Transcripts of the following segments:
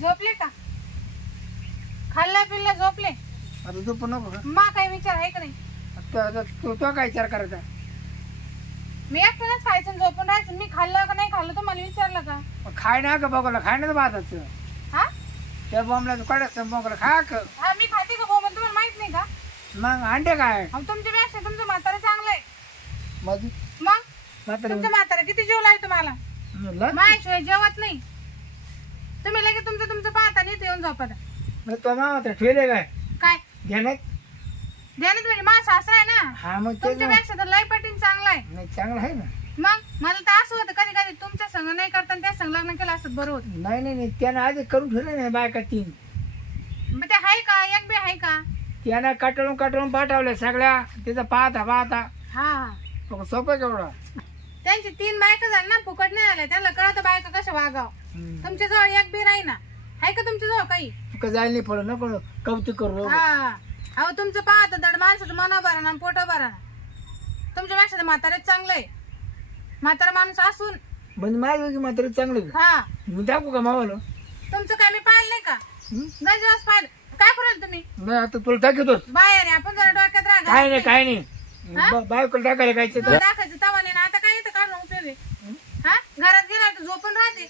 झोपले का? खाल्ला पिल्ला झोपले? आता झोप नको का? मा काय विचार आहे का नाही? तू काय विचार करायचा? मी एकट्यानेच खायचं आणि झोपून राहायचं. मी खाल्लं का नाही खाल्लं तर मला विचारलं का? खाय ना का बघायला खाय ना भाताचं हा त्या बॉम्बला काढायचं बघायला खा का हा मी खाते का बोंबल? तुम्हाला माहित नाही का? मग अंडे काय तुमच्यापेक्षा तुमचं म्हातारं चांगलं आहे. माझी मग म्हातारी तुमचं म्हातारं किती जेवलं आहे तुम्हाला? माझ्याशिवाय जेवत नाही. तुम्ही लगेच तुमचं पाहता नाही येऊन झोपता. तो मामा ठेवले काय काय घेण्यात ध्यानात म्हणजे मा सासरा आहे ना. हा मग ते तुमच्यापेक्षा तर लय पटीन चांगला आहे. नाही चांगलं आहे ना. मग मला तर असं होतं कधी कधी तुमच्या संग नाही करताना त्या संग लग्न केलं असत बरं होतं. नाही त्यानं आधी करून ठेवलं नाही बायका 3. मग ते आहे का? एक बी आहे का? त्यानं कटळून पाठवल्या सगळ्या. तिथं पाहता हा सोपं केवढा. त्यांची 3 बायका झाल्या ना फुकट नाही आल्या. त्यांना कळतं बायका कशा वागाव. तुमच्या जवळ एक बी राही ना. आहे का तुमच्या जवळ काही? तुका जायला नाही पडलं नको कौतुक करू. हा अहो तुमचं पाहत दड माणसाचं मना भरा ना पोटा भरा. तुमच्यापेक्षा तर म्हातारेच चांगलं आहे. म्हातारा माणूस असून म्हणजे माझं मात्र चांगलं. हा मी दाखवू का मावाला? तुमचं काय मी पाहिलं नाही का? गजवास पाहिलं. काय करेल तुम्ही? नाही आता तुला टाकतोच. बाहेर आहे, आपण जरा डोक्यात राहा. काय नाही बायकोला टाकायला काय दाखायचं तवाने ना. आता काय येतं काढून उपयोग आहे? हा घरात गेल्यावर तर झोपून राहते.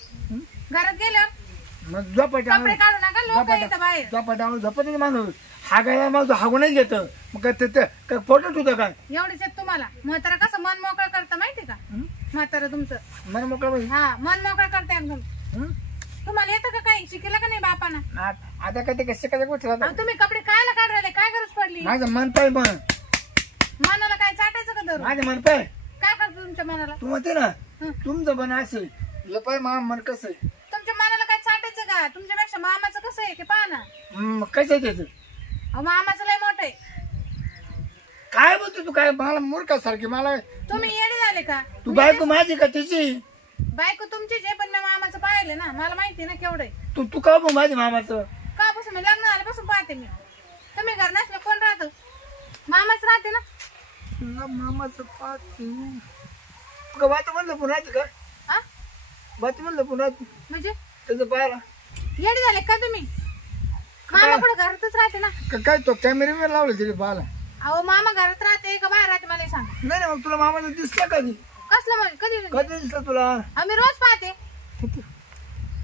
घरात गेल्यावर मग झोपायचं कपडे काढू नका. लोक येतं बाहेर. झोपत नाही माणूस हागायला मग हागूनच घेत. मग काय फोटो ठेवतं काय? एवढेच आहेत तुम्हाला. म्हातारा कसं मन मोकळं करतं माहिती का? म्हातारा तुमचं मन मोकळं हा मन मोकळं करते एकदम. तुम्हाला येतं का काही? शिकलं का नाही बापानं? आता काय ते कसे काय गोष्ट तुम्ही कपडे कायला काढ राहिले? काय गरज पडली? माझं मन पाय मन मनाला काय चाटायचं का धरून? माझं मन पाय काय करतो तुमच्या मनाला? तू म्हणते ना तुमचं मन असेल हे पाय मन कसं आहे. तुमच्या मनाला काय चाटायचं का? तुमच्यापेक्षा मामाचं कसं आहे ते पहा ना. कसं आहे त्याचं? मामाचं लय मोठं आहे. काय बोलतो तू? काय मला मूर्खासारखी मला तुम्ही येडे झाले का? तू बायको माझी का तिची? बायको तुमचीच आहे पण मी मामाचं पाहिले ना. मला माहिती ना केवढं आहे. तू का बघ माझी मामाचं कापासून मी लग्न झाल्यापासून पाहते मी. तुम्ही घर नसलं कोण राहतं? मामाच राहते ना. मामाचं पाहते बात म्हणलं पण राहते का? हा बात म्हणलं पण राहते म्हणजे त्याचं पाहायला येडे झाले का तुम्ही? मामाकडे घरातच राहते ना. काय तो कॅमेऱ्यावर लावलं तरी पाहायला? अहो मामा घरात राहते का बाहेर राहते मला सांग. नाही मग तुला मामाचं दिसलं कधी? कसलं म्हणजे कधी दिसलं तुला? आम्ही रोज पाहते.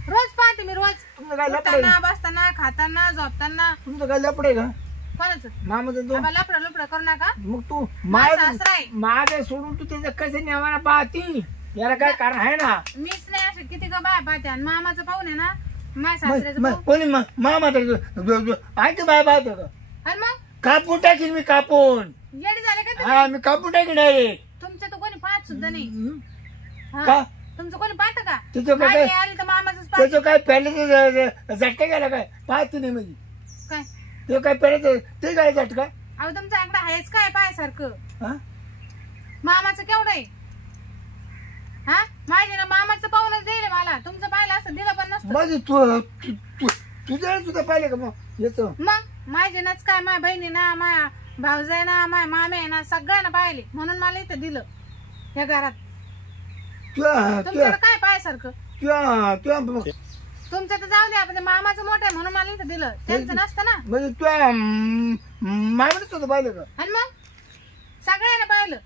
रोज पाहते मी रोज. तुमचं काय लपड आहे? उठताना बसताना खाताना झोपताना. तुमचं काय लपड आहे का कोणाचं? मामाचं? तू लपडा लपडा करू नका. मग तू माझा सासरा आहे. माझ्या सोडून तू त्याचं कसं नेवायला पाहती? याला काय कारण आहे ना? मीच नाही असे किती का बाय पाहते. आणि मामाचं पाहून आहे ना माझ्या सासऱ्याचं पाहून. कोणी मामा ऐक बाय पाहतो का? आणि मग कापून टाकीन मी कापून. येडे झाले का हा तुम्ही? मी कापून टाकीन डायरेक्ट. तुमचं तर कोणी पाहत सुद्धा नाही. हा. का? तुमचं कोणी पाहत का? तिचं काय माझी आली तर मामाचंच पाहत. त्याचं काय पहिले झटका गेला काय पाहती नाही म्हणजे काय ते काय पहिले ते काय झटका? अहो तुमचं आकडा आहेच काय पायासारखं? हा मामाचं केवढं आहे? हा माझे ना मामाचं पाहूनच दिले मला. तुमचं पाहिलं असं दिलं पण नसतं. माझी तुझ्या सुद्धा पाहिले का मग याच? मग माझे नाच काय माझ्या बहिणी ना माझ्या भाऊजाई ना माझ्या मामे ना सगळ्यांना पाहिले म्हणून मला इथं दिलं या घरात. तुमच्याकडे काय पायासारखं? तुमचं तर जाऊ द्या आपण मामाचं मोठं आहे म्हणून मला इथं दिलं. त्यांचं नसतं ना. म्हणजे तुझ्या मामाच होतं पाहिलं का? आणि मग सगळ्यांना पाहिलं.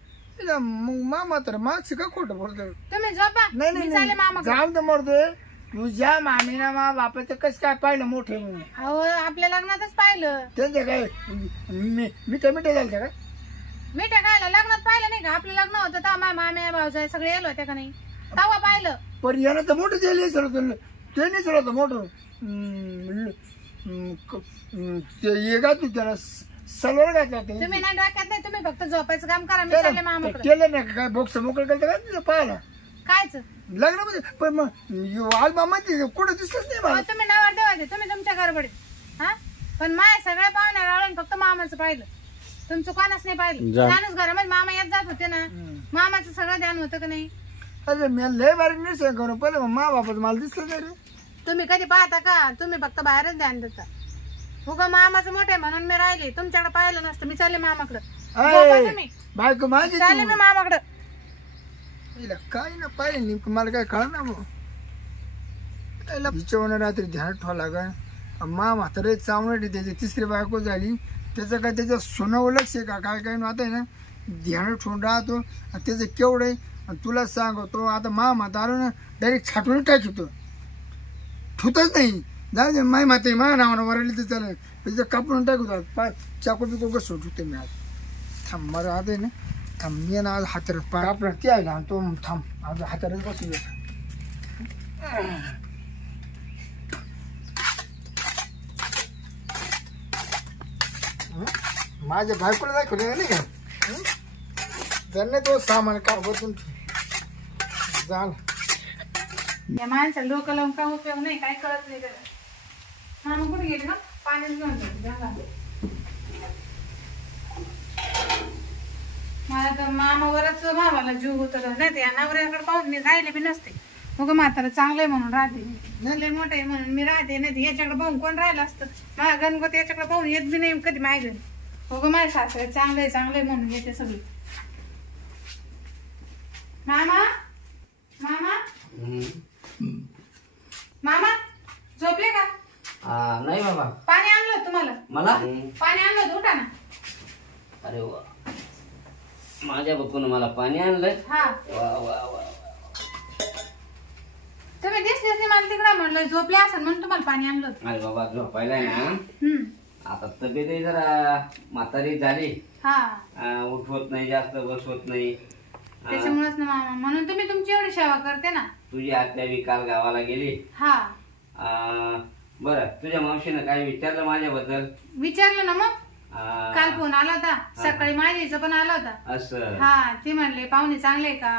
मग मामा तर मागचं का खोटं बोलतो? तुम्ही झोपा. मी चालले मामा. जाऊ दे मरतो. तुझ्या मामीना मा बापाचं कसं काय पाहिलं मोठे म्हणून? अहो आपल्या लग्नातच पाहिलं. त्यांचं काय मिठा झालं का? मिठ्या खायला लग्नात पाहिलं नाही का? आपलं लग्न होतं तेव्हा माझ्या मामे भाऊजाई सगळे येलो होते का नाही? तेव्हा पाहिलं. पण यानं तर मोठं दिलं सर ते नाही सर होतं मोठं ये का तू त्याला सलवार घातला. तुम्ही ना डोक्यात नाही. तुम्ही फक्त झोपायचं काम करा. मी चालले मामाकडे. केलं नाही काय बोक्स मोकळं केलं का तुझं पाहायला कायच लग्नामध्ये? पण मग आज मामा कुठं दिसलंच नाही मला. तुम्ही नवर देवाचे तुम्ही तुमच्या गडबडीत. हा पण माझ्या सगळ्या पाहुण्या राळून फक्त मामाचं पाहिलं. तुमचं कोणाच नाही पाहिलं. त्यानंच घरामध्ये मामा येत जात होते ना. मामाचं सगळं ध्यान होतं का नाही? अरे मी लय बारी नाही करून पहिलं मा बापाचं मला दिसलं नाही रे. तुम्ही कधी पाहता का? तुम्ही फक्त बाहेरच ध्यान देता. उगा मामाचं मोठं आहे म्हणून मी राहिले. तुमच्याकडे पाहिलं नसतं. मी चालले मामाकडे. तुम्ही बायको माझी चालले मी मामाकडे. काय ना पाहिजे मला काय कळ ना मग हिच्यावर रात्री ध्यान ठेवा लागल. म्हातारे चावणार त्याची तिसरी बायको झाली त्याचं काय त्याच्या सोनावं लक्ष आहे का काय काय आता आहे ना ध्यान ठेवून राहतो आणि त्याचं केवढं आहे. आणि तुला सांगतो आता म्हातारा ना डायरेक्ट छाटून टाकतो ठुतच नाही. जाऊ दे माय माते मा नावानं वरली तर चालेल त्याचं कापून टाकतो. पाय चाकू बिकू कसं ठुते मी आज. थांब मला आता आहे ना थांब मी ना आज हातारात पाय आपला ते आहे ना तो थांब आज हातारात बसून माझ्या बायकोला दाखवले नाही का जर नाही तो सामान का बसून झालं. या माणसाला डोकं लावून काय उपयोग नाही काय कळत नाही त्याला. मामा कुठे गेले ना पाण्यात घेऊन जाते. मला तर मामावरच भावाला जीव होत नाही ते नवऱ्याकडे पाहून मी राहिले बी नसते. मग म्हातारा चांगलंय म्हणून राहते लय मोठे म्हणून मी राहते नाही याच्याकडे पाहून कोण राहिलं असतं. माझा गणपती याच्याकडे पाहून येत बी नाही कधी माझ्या घरी. हो ग माझ्या सासरे चांगलंय चांगलंय म्हणून येते सगळी. मामा मामा मामा झोपले का? नाही बाबा. पाणी आणलं तुम्हाला? मला पाणी आणलं उठा ना. अरे वा माझ्या बघून मला पाणी आणलंय. हा वा वा वा तुम्ही दिसलेच नाही मला तिकडे म्हणलं झोपले असेल म्हणून तुम्हाला पाणी आणलं. अरे बाबा झोपायलाय ना आता तब्येत जरा म्हातारी झाली. हा उठवत नाही जास्त बसवत नाही त्याच्यामुळेच ना मामा म्हणून तुम्ही तुमची एवढी सेवा करते ना. तुझी आत्या बी काल गावाला गेली. हा बरं तुझ्या मावशीनं काय विचारलं माझ्याबद्दल? विचारलं ना मग काल फोन आला होता सकाळी माझ्याचं पण आला होता. असं हा ते म्हणले पाहुणे चांगले का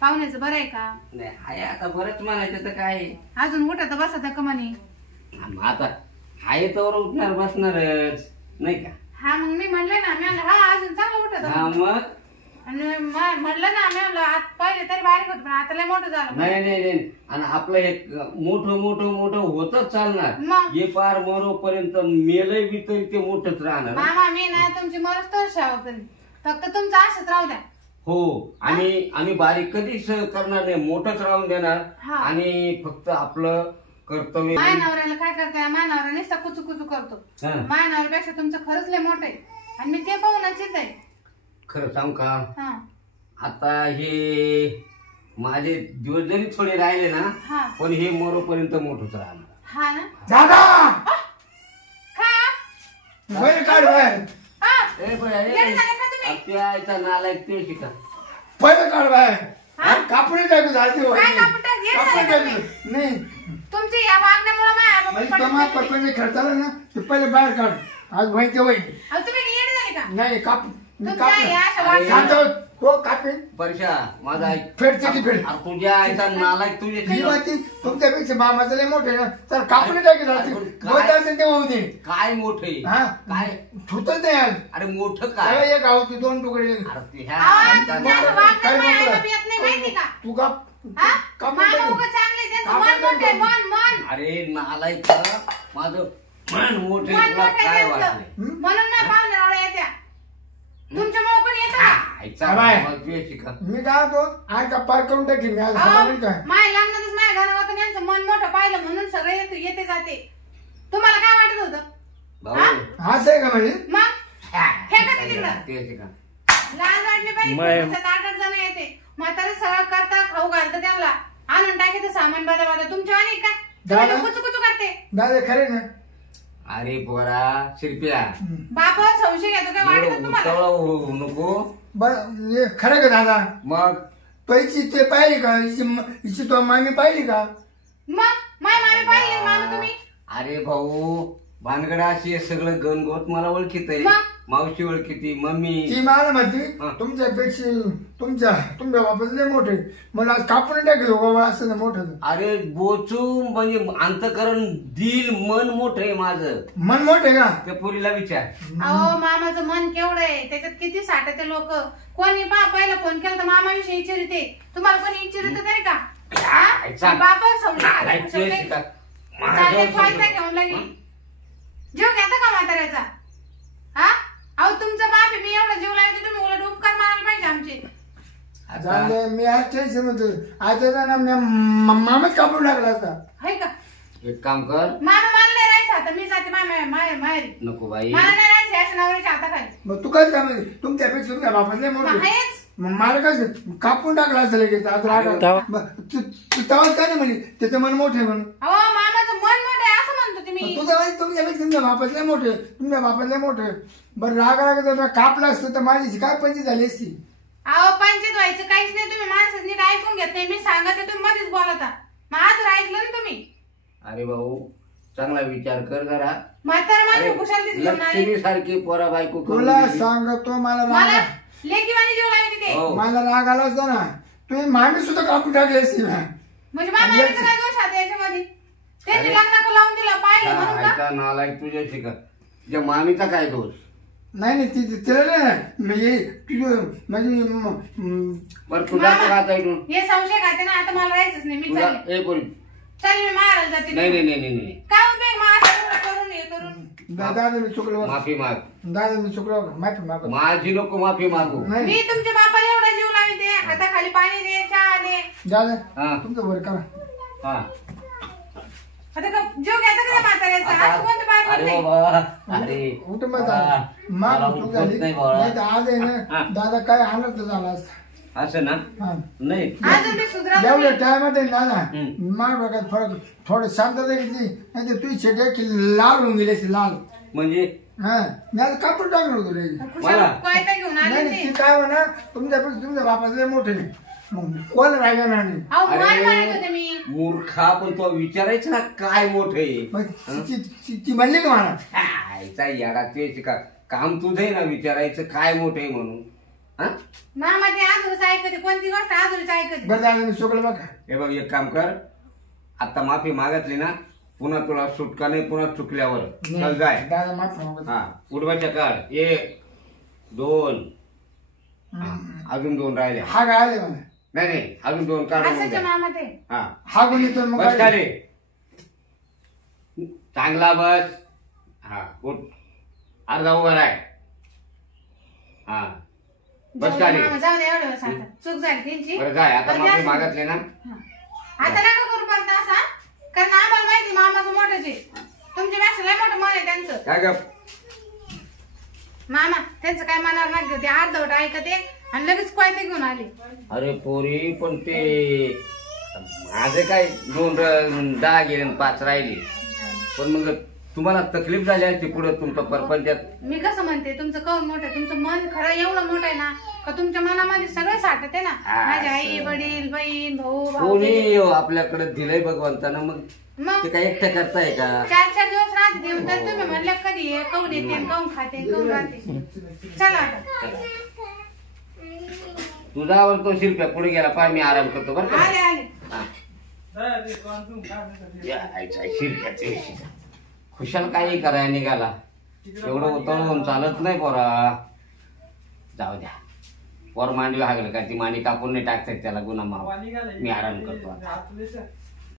पाहुण्याचं बरं आहे का? नाही हाय आता बरंच म्हणायचं तर काय अजून उठत बसत का म्हणे. आता हाय तर उठणार बसणारच नाही का. हा मग मी म्हणले ना मी म्हणलं हा अजून चांगलं उठत. हा मग आणि म्हणलं ना मी म्हणलं आज पहिले तरी बारीक होत पण आता लय मोठं झालं. नाही नाही नाही आणि आपलं हे मोठं मोठं मोठं होतच चालणार. मग हे पार मरोपर्यंत मेलंय बी तरी ते मोठंच राहणार. मामा मी ना तुमची मरच तर सेवा करेन फक्त तुमचं असंच राहू द्या. हो आम्ही बारीक कधीच करणार नाही मोठंच राहून देणार. आणि फक्त आपलं कर्तव्य. माय नवऱ्याला काय करताय माय नवरा नुसता कुचू कुचू करतो. माय नवऱ्यापेक्षा तुमचं खरंच लय मोठं आहे आणि मी ते पाहूनच येत आहे. खरं सांग का आता हे माझे दिवस जरी थोडे राहिले ना पण हे मरोपर्यंत मोठंच राहणार. हा ना दादा का बाहेर काढ बाहेर त्याचा नालायक ते शिका पहिलं काढ बाहेर कापडी टाकू जायचे नाही तुमची या वागण्यामुळे पप्पाने खर्चाला ना ते पहिले बाहेर काढ आज व्हायचे वय तुम्ही येणे झाले का? नाही काप वर्षा माझा फेडची फेड तुझ्या आईचा नालायक तुझे तुमच्यापेक्षा मामाचं लय मोठे ना तर कापडी टाकी असेल ते होऊ दे. काय मोठे काय ठुतच नाही आज. अरे मोठं काय एक आहोत दोन तुकडे तू अरे नालायक माझं मन मोठे काय वाटले म्हणून नाही पाहुणे येत्या तुमच्यामुळे कोणी येतं. मी काय होतो आज का पार करून टाकेन काय माझ्या लग्नातच माझ्या घरावर यांचं मन मोठं पाहिलं म्हणून सगळे येते जाते. तुम्हाला काय वाटत होतं? असं आहे का म्हणजे मग हे का तिकडं लाज वाटली पाहिजे. 8-8 जण येते म्हातारे सगळं करता खाऊ घालतं त्यांना आणून टाकायचं सामान बाजा बाजा तुमच्या आणि काय कुचू कुचू करते. दादा खरे ना अरे पोरा शिरप्या बापावर संशय घेतो काय वाटत तुम्हाला नको बर खरं का दादा मग पैची ते पाहिली का हिची तो मामी पाहिली का? मग माय मामी पाहिली मामी तुम्ही? अरे भाऊ भानगडा अशी सगळं गणगोत मला ओळखीत आहे. मावशी ओळखीती मम्मी ती मला माहिती तुमच्यापेक्षा तुमच्या बापाचं लय मोठे मला आज कापून टाकलं बाबा असं मोठं. अरे बोचू म्हणजे अंतकरण दिल मन मोठं आहे माझं. मन मोठे का? त्या पोरीला विचार. अहो मामाचं मन केवढं आहे त्याच्यात किती साठते लोक. कोणी पहिला फोन केला तर मामाविषयी विचारते तुम्हाला कोणी विचारत तरी का? बापावर संशय घेऊन लागली जीव घेता का म्हाताऱ्याचा? हा अहो तुमचा बाप मी एवढा जीव लावतो तुम्ही उलट उपकार मारायला पाहिजे आमचे. मी आज टेन्शन म्हणतो आज मामाच कापून टाकला असता आहे का? एक काम कर, मामा मला नाही राहायचं आता, मी जाते माहेरी. नको बाई, मला नाही राहायचं अशा नवऱ्याच्या हाताखाली. मग तू काय काम आहे? तुमच्यापेक्षा तुमच्या बापातले मोठे. आहेच. मग मला काय कापून टाकला असं लगेच आज राग. मग तू तेव्हाच काय नाही म्हणे त्याचं मन मोठे म्हणून. अहो मामाचं मन मोठं आहे असं म्हणतो तुम्ही. तुझं माहिती तुमच्यापेक्षा तुमच्या बापातले मोठे, तुमच्या बापातले मोठे. बरं राग जर कापला असतं तर माझी काय पंची झाली असती. अहो पंचायत व्हायचं काहीच नाही, तुम्ही माणसं नीट ऐकून घेत नाही. मी सांगत आहे तुम्ही मध्येच बोलता. मग आज ऐकलं ना तुम्ही. अरे भाऊ चांगला विचार कर जरा. म्हातारा माणूस कुशाल दिसली लक्ष्मी सारखी पोरा बायको करून तुला दिली. सांगतो मला मला राग, लेकीवाणी जीव लावते ते. हो. मला राग आला असता ना तुम्ही मामी सुद्धा कापून टाकली असती ना. म्हणजे मामाचा काय दोष आहे याच्यामध्ये? त्यांनी लग्नाला लावून दिलं पाहिलं म्हणून का? ऐका नालायक तुझ्याशी का, तुझ्या मामीचा काय दोष? नाही नाही तिला नाही म्हणजे तुझं म्हणजे बरं तुझा तो आता इकडून हे संशय खाते ना, आता मला राहायचंच नाही. मी तुला चालले हे करू. चल मी मारायला जाते. नाही नाही नाही नाही नाही. काय उपयोग मग असं करून हे करून? दादा मी चुकलो, माफी माग. दादा मी चुकलो, माफी मागतो. माझी नको माफी मागू. नाही मी तुमच्या बापाला एवढा जीव लावते, हाताखाली पाणी दे, चहा दे. दादा हा तुमचं बरं करा. हा. आता का जीव घ्यायचा का म्हाताऱ्याचा? असं कोणतं बाळ अरे बोलतंय? बाबा, अरे कुठं मग मला माग चूक झाली नाही बाळा. नाही तर आज आहे ना दादा काय आनंद झाला असता. असं ना हा. नाही. अजून मी सुधरा एवढ्या टायमात आहे दादा हम्म. माग बघा फरक थोडं शांतता घेतली नाही तर तुझी शेट की लाल होऊन गेली असती, लाल. म्हणजे हा मी आता कापून टाकणार होतो रे. कुशाल कोयता घेऊन आले नाही ते. नाही, ती काय म्हणा तुमच्यापेक्षा तुमच्या बापाचे मोठे मग कोण राहिला नाही. अहो मान अरे. म्हणत होते मी. मूर्खा, पण तो विचारायचं ना काय मोठे. मग ती म्हणली का मला खायचा याडा तेच का काम तुझं आहे ना विचारायचं काय मोठे म्हणून. हा मामा ते आजूच ऐकते, कोणती गोष्ट आजूच ऐकते. बरं दादा मी चुकलं बघा. हे बघ एक काम कर, आता माफी मागितली ना पुन्हा तुला सुटका नाही, पुन्हा चुकल्यावर चल जाय. दादा माफ मागतो. हा उडवाच्या काळ 1 2 अजून 2 राहिले. हा काय आले मला नाही नाही अजून 2 काढून असंच द्या. मामा ते. हा हा गुण येतो मग बस काय? खाली, चांगला बस. हा उठ, अर्धा उभा राय. हा बस जाऊ दे खाली. मामा, जाऊ दे एवढं बस आता. चूक झाली त्यांची. बरं जाय, आता पण माफी द्या मागितली ना. हा. आता नका करू परत असा, कारण आम्हाला माहिती मामाचं मोठंच आहे. तुमच्यापेक्षा लय मोठं मन आहे त्यांचं. काय ग मामा त्यांचं काय मनावर नाही घेऊ, ते अर्धवट ऐकते आणि लगेच कोयते घेऊन आले. अरे पोरी, पण ते माझे काय 2 10 गेले आणि 5 राहिले. पण मग तुम्हाला तकलीफ झाली असती पुढे तुमच्या परपंचात. मी कसं म्हणते तुमचं कौन मोठं आहे, तुमचं मन खरं एवढं मोठं आहे ना का तुमच्या मनामध्ये सगळं साठत आहे ना. हा, माझे आई वडील बहीण भाऊ भाऊ कोणी आपल्याकडे दिलंय भगवंतानं, मग मग ते काय एकटं करताय का? 4-4 दिवस राहते येऊन, तर तुम्ही म्हणलं कधी ये, काऊन येते, काऊन खाते, काऊन राहते. चला आता तुझ्यावर तो शिल्प्या पुढे गेला पाय, मी आराम करतो बरं का. आले आले. हा. यायचा शिल्प्याचे खुशाल काही करायला निघाला. एवढं उतळून चालत नाही पोरा. जाऊ द्या, पोर मांडवी हागलं का ती मांडी कापून नाही टाकतात त्याला गुन्हा माव. मी आराम करतो आता.